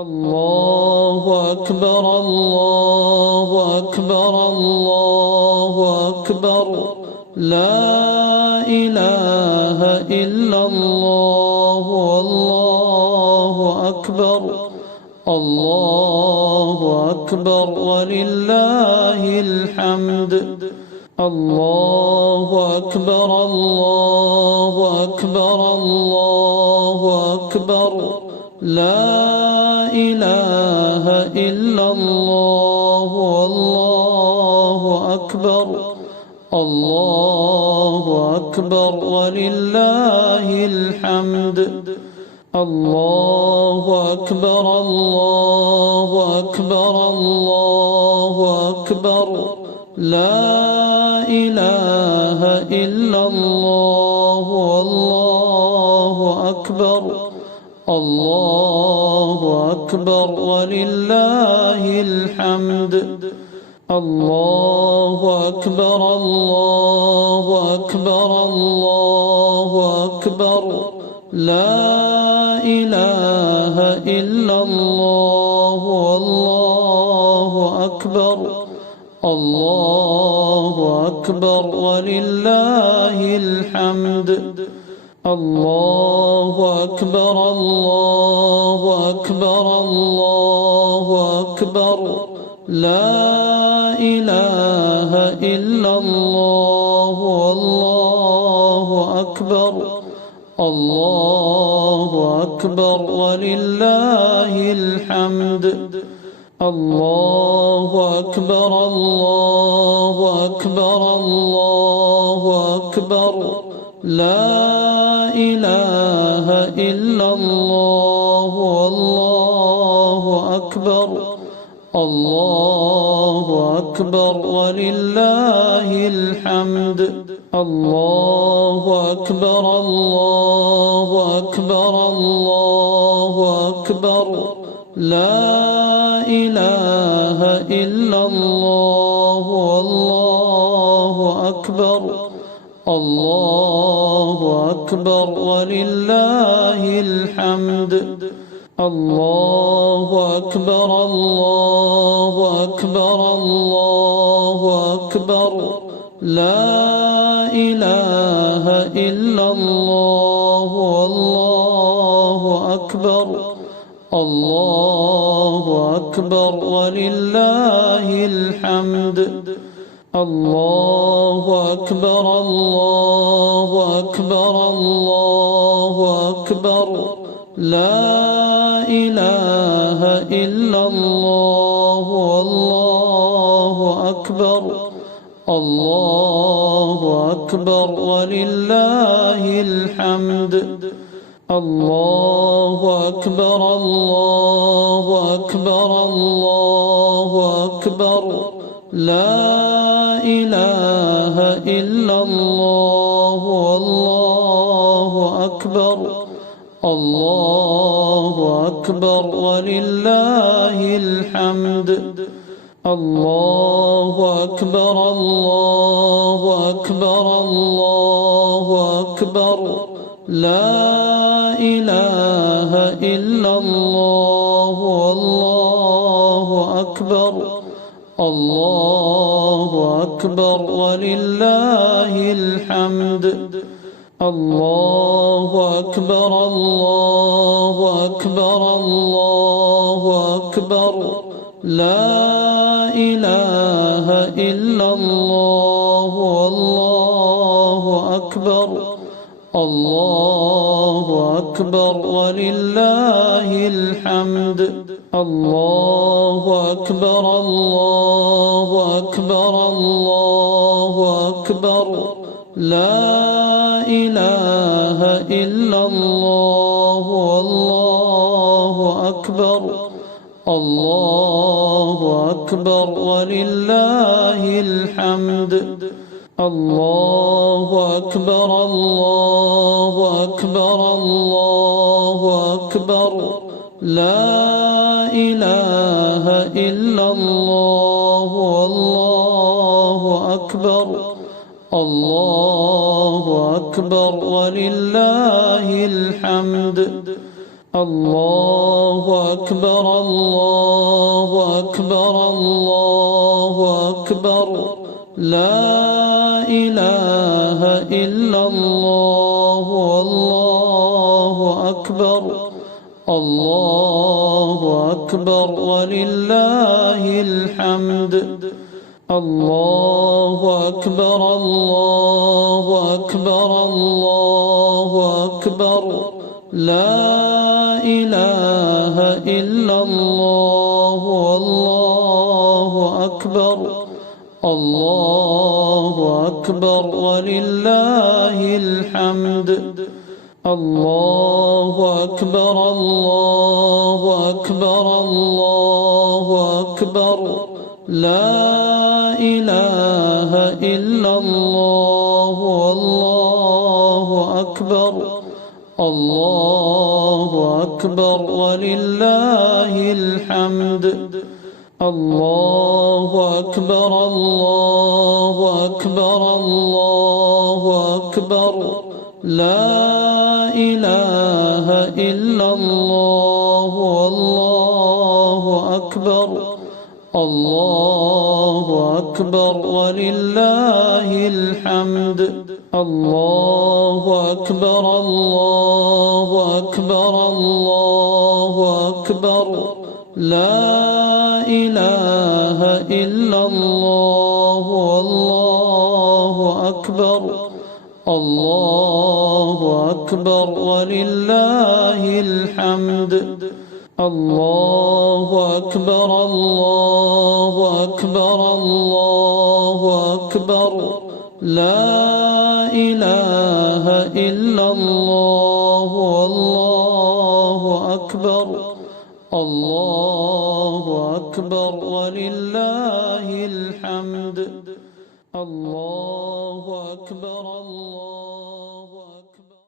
الله أكبر الله أكبر الله أكبر لا إله إلا الله والله أكبر الله أكبر ولله الحمد الله أكبر الله أكبر الله أكبر لا إله إلا الله والله أكبر الله أكبر ولله الحمد الله أكبر الله أكبر الله أكبر لا إله إلا الله والله أكبر الله أكبر ولله الحمد الله أكبر الله أكبر الله أكبر لا إله إلا الله والله أكبر الله أكبر ولله الحمد الله أكبر الله أكبر الله أكبر لا إله إلا الله والله أكبر الله أكبر ولله الحمد الله أكبر الله أكبر الله أكبر لا إله إلا الله والله أكبر الله أكبر ولله الحمد الله أكبر الله أكبر الله أكبر لا إله إلا الله والله أكبر الله أكبر ولله الحمد الله أكبر الله أكبر الله أكبر لا إله إلا الله والله أكبر الله أكبر ولله الحمد الله أكبر الله أكبر الله أكبر لا إله إلا الله والله أكبر الله أكبر ولله الحمد الله أكبر الله أكبر الله أكبر لا إله إلا الله والله أكبر الله أكبر ولله الحمد الله أكبر الله أكبر الله أكبر لا إله إلا الله والله أكبر الله أكبر ولله الحمد الله أكبر الله أكبر الله أكبر لا إله إلا الله والله أكبر الله أكبر ولله الحمد الله أكبر الله أكبر الله أكبر لا إله إلا الله والله أكبر الله أكبر ولله الحمد الله أكبر الله أكبر الله أكبر لا إله إلا الله والله أكبر الله أكبر ولله الحمد الله أكبر الله أكبر الله أكبر لا إله إلا الله والله أكبر الله أكبر ولله الحمد الله أكبر الله أكبر الله أكبر لا إله إلا الله والله أكبر الله أكبر ولله الحمد الله أكبر الله أكبر الله أكبر لا إله إلا الله والله أكبر الله أكبر ولله الحمد الله أكبر الله أكبر الله أكبر لا إله إلا الله والله أكبر الله أكبر ولله الحمد الله أكبر الله أكبر الله أكبر لا إله إلا الله والله أكبر الله أكبر ولله الحمد الله أكبر الله أكبر الله أكبر لا إله إلا الله والله أكبر الله أكبر ولله الحمد الله أكبر الله